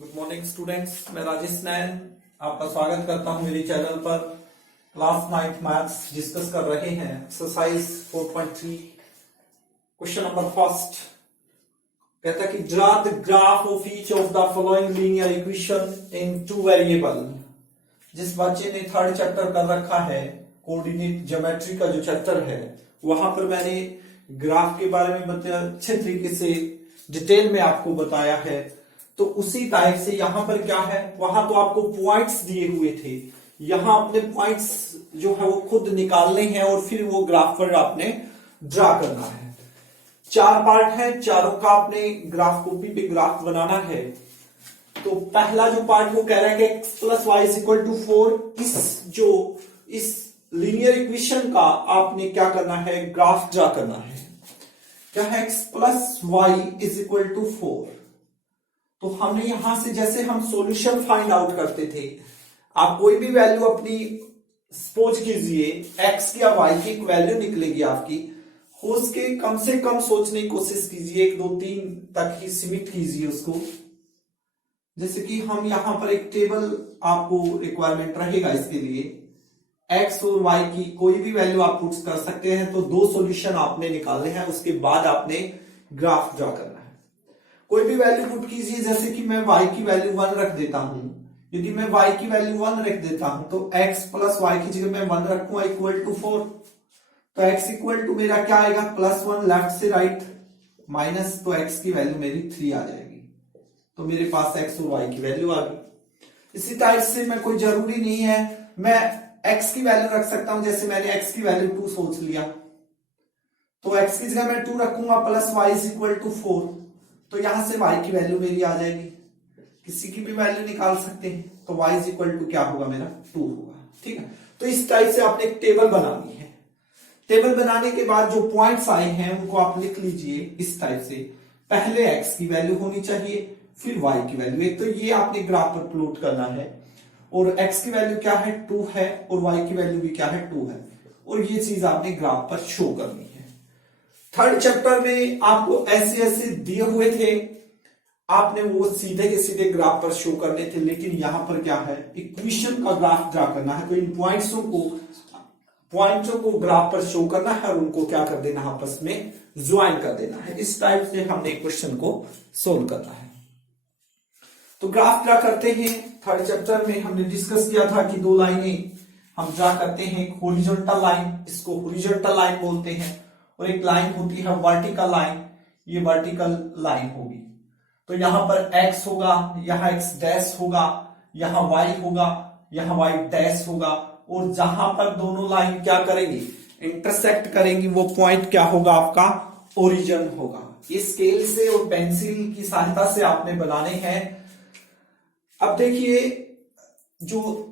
Good morning students, मैं राजेश नैन आपका स्वागत करता हूं मेरे चैनल पर। क्लास 9th मैथ्स डिस्कस कर रहे हैं। एक्सरसाइज 4.3 क्वेश्चन नंबर फर्स्ट कहता है कि draw the graph of each of the following linear equation in two variable. जिस बच्चे ने थर्ड चैप्टर कर रखा है, कोऑर्डिनेट ज्योमेट्री का जो चैप्टर है, वहां पर मैंने ग्राफ के बारे में बताया, अच्छे तरीके से डिटेल में आपको बताया है। तो उसी टाइप से यहां पर क्या है, वहां तो आपको पॉइंट्स दिए हुए थे, यहां अपने पॉइंट्स जो है वो खुद निकालने हैं और फिर वो ग्राफ पर आपने ड्रा करना है। चार पार्ट है, चारों का आपने ग्राफ कॉपी पे ग्राफ बनाना है। तो पहला जो पार्ट वो कह रहा है कि x plus y is equal to 4। इस लीनियर इक्वेशन का आपने क्या करना है, ग्राफ ड्रा करना है। क्या है, x plus y is equal to 4। तो हमने यहां से जैसे हम सॉल्यूशन फाइंड आउट करते थे, आप कोई भी वैल्यू अपनी सपोज कीजिए x या y की एक वैल्यू निकलेगी आपकी, हो सके कम से कम सोचने की कोशिश कीजिए, 1 2 3 तक ही सीमित कीजिए उसको। जैसे कि हम यहां पर एक टेबल आपको रिक्वायरमेंट रहेगा, इसके लिए x और y की कोई भी वैल्यू आप पुट कर सकते हैं। तो 2 सॉल्यूशन आपने निकालने हैं, उसके बाद आपने ग्राफ ड्रा करना है। कोई भी वैल्यू पुट कीजिए, जैसे कि मैं y की वैल्यू 1 रख देता हूं। यदि मैं y की वैल्यू 1 रख देता हूं तो x प्लस वाई की जगह मैं 1 रखूंगा इक्वल टू 4। तो x इक्वल टू मेरा क्या आएगा, +1 लेफ्ट से राइट माइनस, तो x की वैल्यू मेरी 3 आ जाएगी। तो मेरे पास x और y की वैल्यू आ गई। इसी टाइप से मैं कोई जरूरी नहीं है, मैं x की वैल्यू रख सकता हूं। जैसे मैंने x की वैल्यू 2 सोच लिया, तो x की जगह मैं 2 रखूंगा, plus y is equal to 4। तो यहां से y की वैल्यू मेरी आ जाएगी। किसी की भी वैल्यू निकाल सकते हैं, तो y इज इक्वल टू क्या होगा, मेरा 2 होगा। ठीक है, तो इस टाइप से आपने एक टेबल बनानी है। टेबल बनाने के बाद जो पॉइंट्स आए हैं उनको आप लिख लीजिए इस टाइप से। पहले x की वैल्यू होनी चाहिए, फिर y की वैल्यू। एक तो ये आपने ग्राफ पर प्लॉट करना है, और x की वैल्यू क्या है, 2 है, और y की वैल्यू भी क्या है, 2 है, और ये चीज आपने ग्राफ पर शो करनी है। थर्ड चैप्टर में आपको ऐसे ऐसे दिए हुए थे, आपने वो सीधे के सीधे ग्राफ पर शो करने थे, लेकिन यहां पर क्या है, इक्वेशन का ग्राफ ड्रा करना है। तो इन पॉइंट्सों को ग्राफ पर शो करना है और उनको क्या कर देना, आपस में ज्वाइन कर देना है। इस टाइप से हमने क्वेश्चन को सोल्व करना है। तो ग्राफ ड्रा करते हैं। थर्ड चैप्टर में हमने डिस्कस किया था कि 2 लाइनें हम ड्रा करते हैं। एक हॉरिजॉन्टल लाइन, इसको हॉरिजॉन्टल लाइन बोलते हैं, और एक लाइन होती है वर्टिकल लाइन, ये वर्टिकल लाइन होगी। तो यहां पर x होगा, यहां x डैश होगा, यहां y होगा, यहां y डैश होगा, और जहां पर दोनों लाइन क्या करेंगी, इंटरसेक्ट करेंगी, वो पॉइंट क्या होगा, आपका ओरिजिन होगा। ये स्केल से और पेंसिल की सहायता से आपने बनाने हैं। अब देखिए, जो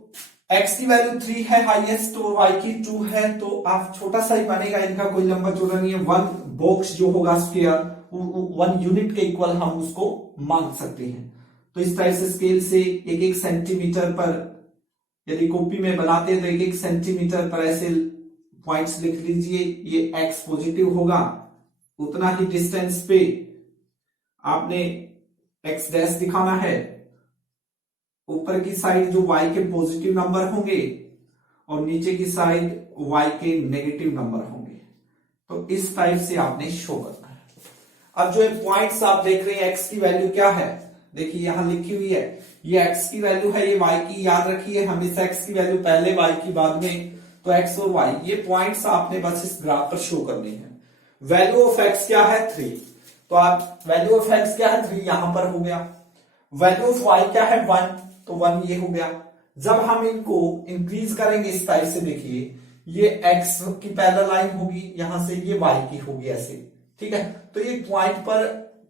x की वैल्यू 3 है हाईएस्ट और y की 2 है, तो आप छोटा सा ही बनेगा, इनका कोई लंबा चौड़ा नहीं है। 1 बॉक्स जो होगा स्क्वायर, 1 यूनिट के इक्वल हम उसको मान सकते हैं। तो इस टाइप से स्केल से 1-1 सेंटीमीटर पर, यदि कॉपी में बनाते हैं तो 1-1 सेंटीमीटर पर ऐसे पॉइंट्स लिख लीजिए। ये x पॉजिटिव होगा, उतना ही डिस्टेंस पे आपने x डैश दिखाना है। ऊपर की साइड जो y के पॉजिटिव नंबर होंगे और नीचे की साइड y के नेगेटिव नंबर होंगे। तो इस टाइप से आपने शो करना है। अब जो पॉइंट्स आप देख रहे हैं, x की वैल्यू क्या है, देखिए यहां लिखी हुई है, ये x की वैल्यू है, ये y की, याद रखिए हमेशा x की वैल्यू पहले, y की बाद में। तो x और y ये पॉइंट्स आपने बस इस ग्राफ पर शो करने हैं। वैल्यू ऑफ x क्या है, 3। तो आप वैल्यू ऑफ x क्या है, 3 यहां पर हो गया। वैल्यू ऑफ y क्या है, 1, तो 1 ये हो गया। जब हम इनको इंक्रीज करेंगे इस टाइप से, देखिए ये x की पैरेलल लाइन होगी, यहां से ये y की होगी, ऐसे। ठीक है, तो ये पॉइंट पर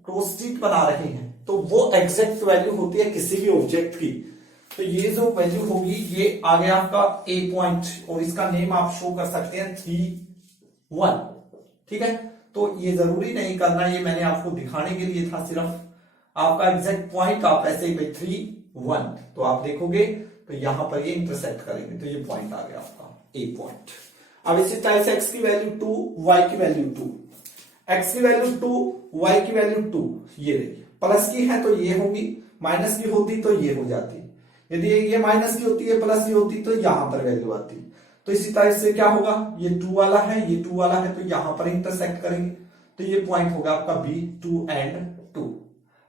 क्रॉस स्ट्रीट बना रहे हैं, तो वो एग्जैक्ट वैल्यू होती है किसी भी ऑब्जेक्ट की। तो ये जो वैल्यू होगी, ये आ गया आपका ए पॉइंट, और इसका नेम आप शो कर सकते हैं 3 1। ठीक है, तो ये जरूरी नहीं करना, ये मैंने आपको दिखाने के लिए था सिर्फ। आपका एग्जैक्ट पॉइंट आप ऐसे ही 3 1, तो आप देखोगे तो यहां पर ये इंटरसेक्ट करेंगे, तो ये पॉइंट आ गया आपका ए पॉइंट। अब इसी टाइप से x की वैल्यू 2, y की वैल्यू 2। x की वैल्यू 2, y की वैल्यू 2, ये रही। प्लस की है तो ये होगी, माइनस की होती तो ये हो जाती। यदि ये माइनस की होती है, प्लस की होती तो यहां पर वैल्यू आती। तो इसी तरह से क्या होगा, ये 2 वाला है, ये 2 वाला है, तो यहां पर इंटरसेक्ट करेंगे, तो ये पॉइंट होगा आपका B2 एंड 2।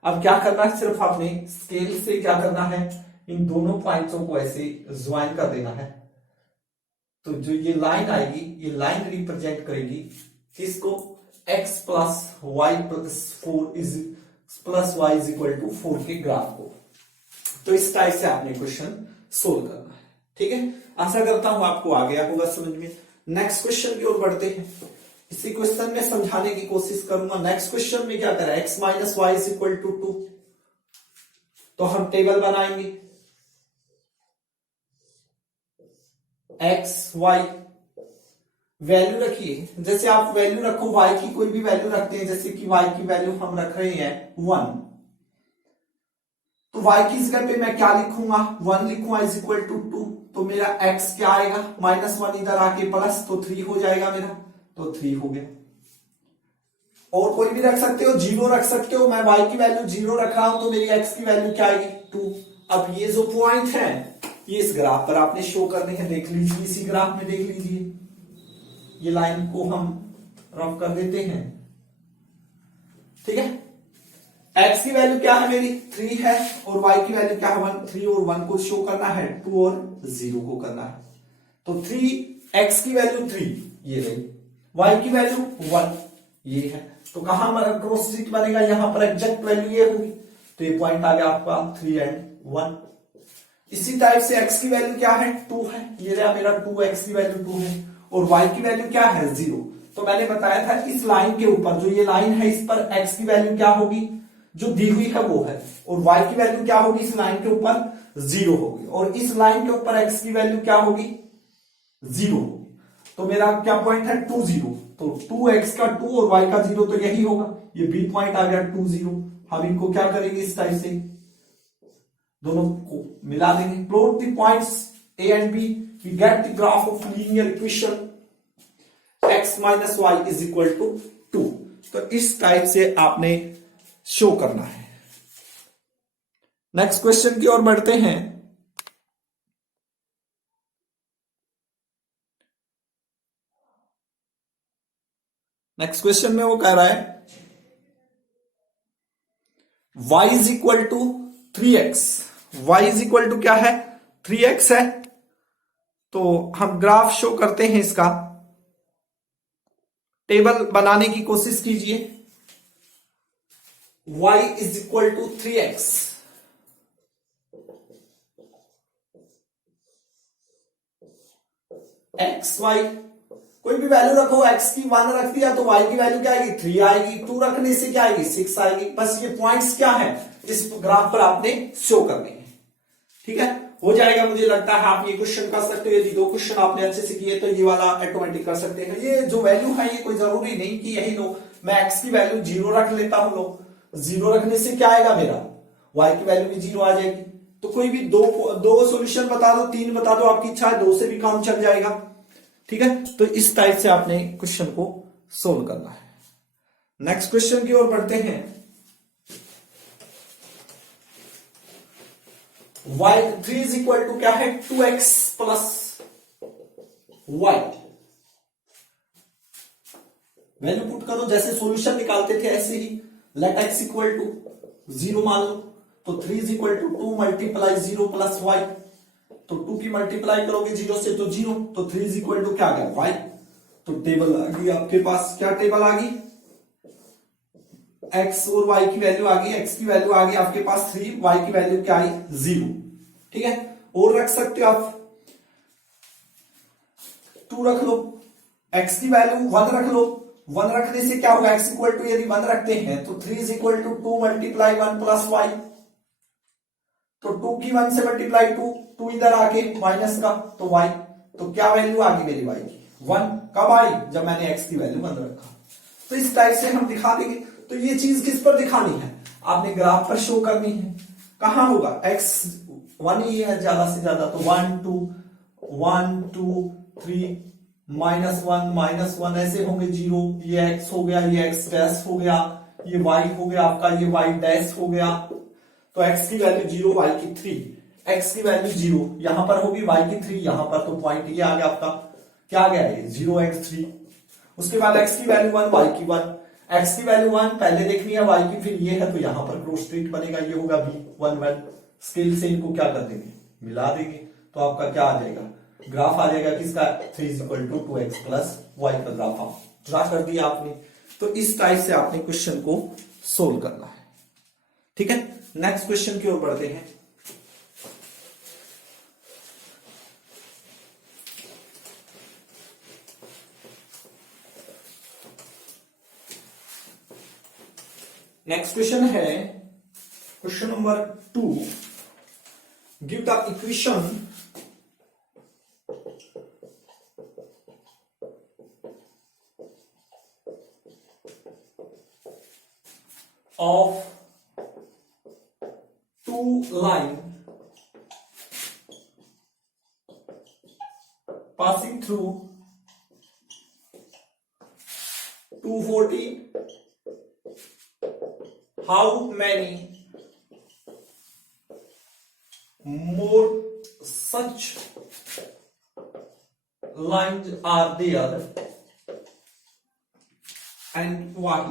अब क्या करना है, सिर्फ आपने स्केल से क्या करना है, इन दोनों पॉइंट्सों को ऐसे ज्वाइन कर देना है। तो जो ये लाइन आएगी, ये लाइन रिप्रेजेंट करेगी किसको, x plus y plus 4 is plus y is equal to 4 के ग्राफ को। तो इस टाइप से आपने क्वेश्चन सोल्व करना है। ठीक है, आशा करता हूं आपको आ गया होगा समझ में। नेक्स्ट क्वेश्चन की ओर बढ़ते हैं। इसी क्वेश्चन में समझाने की कोशिश करूंगा। नेक्स्ट क्वेश्चन में क्या करें, x minus y is equal to 2। तो हम टेबल बनाएंगे, x y वैल्यू रखिए, जैसे आप वैल्यू रखो y की, कोई भी वैल्यू रखते हैं, जैसे कि y की वैल्यू हम रख रहे हैं 1, तो y की जगह पे मैं क्या लिखूंगा, 1 लिखूंगा इज इक्वल टू 2। तो मेरा x क्या आएगा, -1 इधर आके प्लस, तो 3 हो जाएगा मेरा, तो 3 हो गया। और कोई भी रख सकते हो, 0 रख सकते हो, मैं y की वैल्यू 0 रख रहा हूं, तो मेरी x की वैल्यू क्या आएगी 2। अब ये जो पॉइंट है ये इस ग्राफ पर आपने शो करने हैं, देख लीजिए, इसी ग्राफ में देख लीजिए, ये लाइन को हम रफ कर देते हैं। ठीक है, x की वैल्यू क्या है मेरी 3 है, और y की वैल्यू क्या है 1। 3 और 1 को शो करना है, 2 और 0 को करना है। तो 3, x की वैल्यू 3 ये रही, y की वैल्यू 1 ये है। तो कहां हमारा क्रॉस स्ट्रीट बनेगा, यहां पर एग्जैक्ट वैल्यू ये होगी, तो ये पॉइंट आ गया आपका 3 एंड 1। इसी टाइप से x की वैल्यू क्या है 2 है, ये रहा मेरा 2, x की वैल्यू 2 है, और y की वैल्यू क्या है 0। तो मैंने बताया था इस लाइन के ऊपर, जो ये लाइन है, इस पर x की वैल्यू क्या होगी, जो दी हुई है वो है, और y की वैल्यू क्या होगी इस लाइन के ऊपर 0 होगी, और इस लाइन के ऊपर x की वैल्यू क्या होगी 0 होगी। तो मेरा क्या पॉइंट है 2 0, तो 2x का 2 और y का 0, तो यही होगा, ये B पॉइंट आ गया 2 0। हम इनको क्या करेंगे, इस टाइप से दोनों को मिला देंगे। Plot the points A and B, we get the graph of linear equation x minus y is equal to 2। तो इस टाइप से आपने शो करना है। नेक्स्ट क्वेश्चन की ओर बढ़ते हैं। नेक्स्ट क्वेश्चन में वो कह रहा है y is equal to 3x। y is equal to क्या है 3x है। तो हम ग्राफ शो करते हैं, इसका टेबल बनाने की कोशिश कीजिए। y is equal to 3x, x y कोई भी वैल्यू रखो, x की 1 रख दिया तो y की वैल्यू क्या आएगी 3 आएगी, 2 रखने से क्या आएगी 6 आएगी। बस ये पॉइंट्स क्या है इस ग्राफ पर आपने शो करने हैं। ठीक है, हो जाएगा। मुझे लगता है आप ये क्वेश्चन कर सकते हो। यदि 2 क्वेश्चन आपने अच्छे से किए तो ये वाला ऑटोमेटिक कर सकते हैं। ये जो वैल्यू है ये कोई जरूरी नहीं कि यही लो, मैं x की वैल्यू 0 रख लेता हूं। लो 0 रखने से क्या आएगा मेरा y की वैल्यू भी 0 आ जाएगी। तो कोई भी दो सॉल्यूशन बता दो, 3 बता दो, आपकी इच्छा है, 2 से भी काम चल जाएगा। ठीक है, तो इस टाइप से आपने क्वेश्चन को सोल्व करना है। नेक्स्ट क्वेश्चन की ओर बढ़ते हैं। y3 इज इक्वल टू क्या है 2x plus y। Value put करो, जैसे सॉल्यूशन निकालते थे ऐसे ही। लेट x इक्वल टू 0 मान लो, तो 3 is equal to 2 multiply 0 plus y। तो 2 की मल्टीप्लाई करोगे 0 से तो 0, तो 3 इज इक्वल टू क्या आ गया y। तो टेबल आ गई आपके पास, क्या टेबल आ गई x और y की वैल्यू आ गई। x की वैल्यू आ गई आपके पास 3, y की वैल्यू क्या आई 0। ठीक है, और रख सकते हो आप 2 रख लो, x की वैल्यू 1 रख लो। 1 रखने से क्या होगा x इक्वल टू, यदि 1 रखते हैं तो 3 is equal to 2 multiply 1 plus y। तो 2 की 1 से मल्टीप्लाई 2 इधर आके माइनस का, तो y। तो क्या वैल्यू आ गई मेरी y की 1। कब आई, जब मैंने x की वैल्यू 1 रखा। तो इस टाइप से हम दिखा देंगे। तो ये चीज किस पर दिखानी है, आपने ग्राफ पर शो करनी है। कहां होगा x 1 ही है ज्यादा से ज्यादा, तो 1 2 1 2 3 -1 -1 ऐसे होंगे 0। ये x हो गया, ये x डैश हो गया, ये y हो गया आपका, ये y डैश हो गया, तो x की वैल्यू 0, y की 3, x की वैल्यू 0 यहां पर होगी, y की 3 यहां पर, तो पॉइंट ये आ गया आपका, क्या आ गया ये 0x3। उसके बाद x की वैल्यू 1, y की 1, x की वैल्यू 1 पहले देखनी है, y की फिर ये है, तो यहां पर क्रॉस स्ट्रेट बनेगा, ये होगा b1 स्केल से इनको क्या कर देंगे, मिला देंगे, तो आपका क्या आ जाएगा, ग्राफ आ जाएगा किसका, 3 = 2x + y का ग्राफ आप ड्रा कर दिया आपने। तो इस टाइप से आपने क्वेश्चन को सोल्व करना है, ठीक है। नेक्स्ट क्वेश्चन की ओर बढ़ते हैं। नेक्स्ट क्वेश्चन है question number 2। Give the equation of two line passing through 240. How many more such lines are there and why?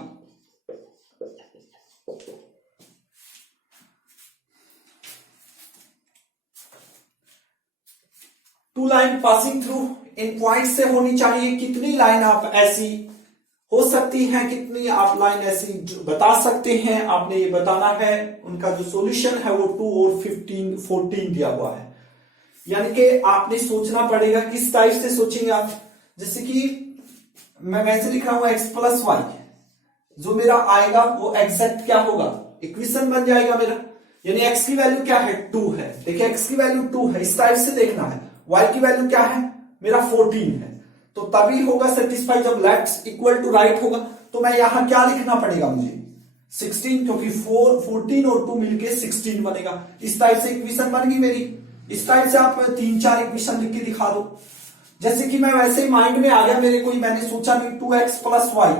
Two line passing through, इन पॉइंट से होनी चाहिए, कितनी लाइन आप ऐसी हो सकती हैं, कितनी आप लाइन ऐसी बता सकते हैं, आपने ये बताना है। उनका जो सॉल्यूशन है वो 2 और 15 14 दिया हुआ है, यानी कि आपने सोचना पड़ेगा किस टाइप से सोचेंगे आप। जैसे कि मैं वैसे लिख रहा हूं x + y, जो मेरा आएगा वो एग्जैक्ट क्या होगा, इक्वेशन बन जाएगा मेरा, यानी x की वैल्यू क्या है 2 है, देखिए x की वैल्यू 2 है, इस टाइप से देखना है। y की वैल्यू क्या है मेरा 14 है, तो तभी होगा सेटिस्फाई जब लेफ्ट इक्वल टू राइट होगा। तो मैं यहां क्या लिखना पड़ेगा मुझे 16, क्योंकि 14 और 2 मिलके 16 बनेगा। इस टाइप से इक्वेशन बन गई मेरी। इस टाइप से आप 3-4 इक्वेशन लिख के दिखा दो। जैसे कि मैं वैसे ही माइंड में आ गया मेरे, कोई मैंने सोचा नहीं 2x + y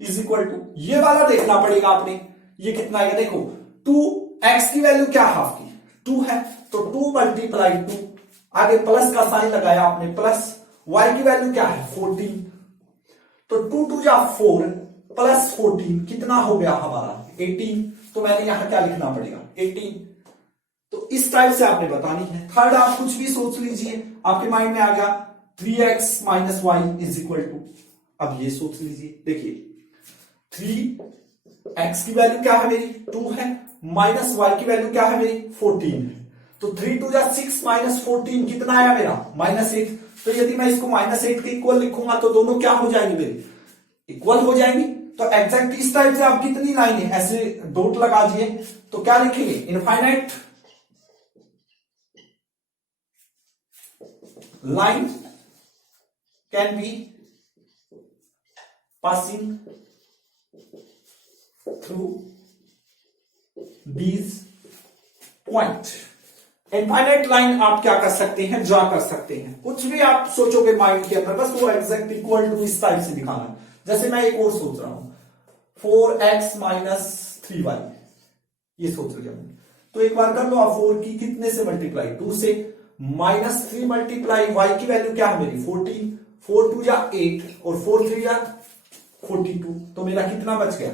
= ये वाला देखना पड़ेगा आपने, ये कितना आएगा देखो, 2x की वैल्यू क्या हाफ की 2 है, तो 2 × 2, आगे प्लस का साइन लगाया आपने प्लस, y की वैल्यू क्या है 14, तो 2 × 2 = 4 + 14 कितना हो गया हमारा 18, तो मैंने यहां क्या लिखना पड़ेगा 18। तो इस टाइप से आपने बतानी है। थर्ड आप कुछ भी सोच लीजिए, आपके माइंड में आ गया 3x - y = अब ये सोच लीजिए, देखिए 3x की वैल्यू क्या है मेरी 2 है, माइनस y की वैल्यू क्या है मेरी 14 है, तो 3 × 2 = 6 - 14 कितना आया मेरा -8। तो यदि मैं इसको -8 के इक्वल लिखूंगा तो दोनों क्या हो जाएंगे मेरे इक्वल हो जाएंगी। तो एग्जैक्ट इस टाइप से आप कितनी लाइनें ऐसे डॉट लगा दिए तो क्या लिखेंगे infinite line can be passing through these point. Infinite line आप क्या कर सकते हैं ड्रा कर सकते हैं, कुछ भी आप सोचोगे माइंड के अंदर, बस वो एग्जैक्ट इक्वल टू इस टाइप से दिखाना। जैसे मैं एक और सोच रहा हूं 4x - 3y, ये सोच लिया मैंने, तो एक बार कर लो आप 4 की कितने से मल्टीप्लाई 2 से, -3 × y की वैल्यू क्या है मेरी 14, 4 × 2 = 8 और 4 × 3 = 42, तो मेरा कितना बच गया,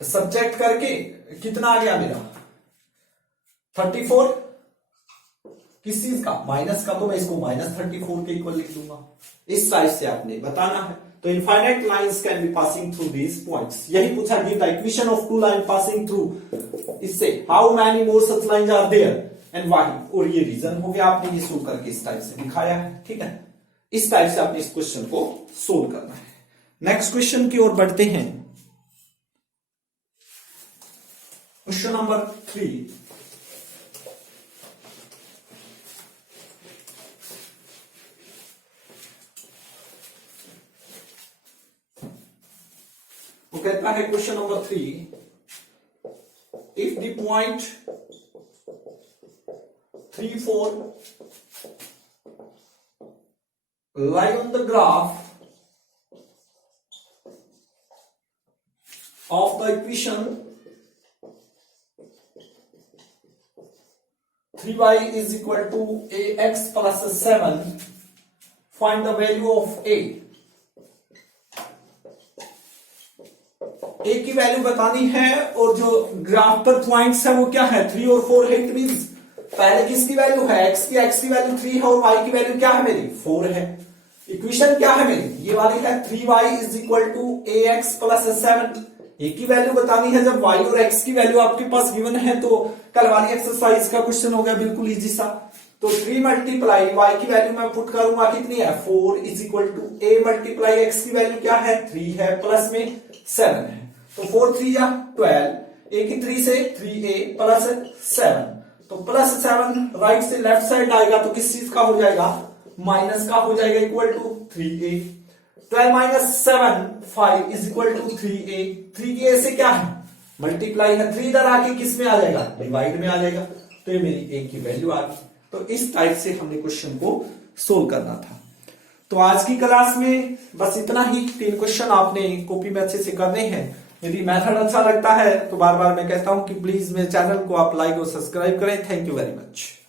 सब्जेक्ट करके कितना आ गया मेरा 34, किस चीज का माइनस का, तो मैं इसको -34 के इक्वल लिख दूंगा। इस टाइप से आपने बताना है। तो infinite lines can be passing through these points, यही पूछा give the equation of two line passing through, इससे how many more such lines are there and why, और ये रीजन हो गया, आपने ये सोल्व करके इस टाइप से दिखाया है, ठीक है। इस टाइप से आपने इस क्वेश्चन को सोल्व करना है। नेक्स्ट क्वेश्चन की ओर बढ़ते हैं। क्वेश्चन नंबर 3, वो कहता है question number 3, if the point 3, 4 lie on the graph of the equation 3y is equal to ax plus 7, find the value of a की वैल्यू बतानी है और जो ग्राफ पर पॉइंट्स है वो क्या है 3 और 4 है। इट मींस पहले किसकी वैल्यू है x की वैल्यू 3 है और y की वैल्यू क्या है मेरी 4 है। इक्वेशन क्या है मेरी ये वाली है 3y is equal to ax plus 7। A की वैल्यू बतानी है जब y और x की वैल्यू आपके पास गिवन है तो कल वाली एक्सरसाइज का क्वेश्चन हो गया बिल्कुल इजी सा। तो 3 मल्टीप्लाई y की वैल्यू मैं पुट करूंगा कितनी है 4 is equal to a multiply x की वैल्यू क्या है 3 है प्लस में 7 है तो 4 3 या 12 a की 3 से 3a प्लस 7 तो प्लस 7 राइट से लेफ्ट साइड आएगा तो किस चीज का हो जाएगा माइनस का हो जाएगा equal to 3a 12 minus 7 5 is equal to 3a 3 की a से क्या है मल्टीप्लाई है 3 इधर आके किस में आ जाएगा डिवाइड में आ जाएगा तो ये मेरी a की वैल्यू आ गई। तो इस टाइप से हमने क्वेश्चन को सोल्व करना था। तो आज की क्लास में बस इतना ही 3 क्वेश्चन आपने कॉपी में अच्छे से करने हैं। यदि मेथड अच्छा लगता है तो बार बार मैं कहता हूं कि प्लीज मेरे चैनल को आप लाइक और सब्सक्राइब करें। Thank you very much.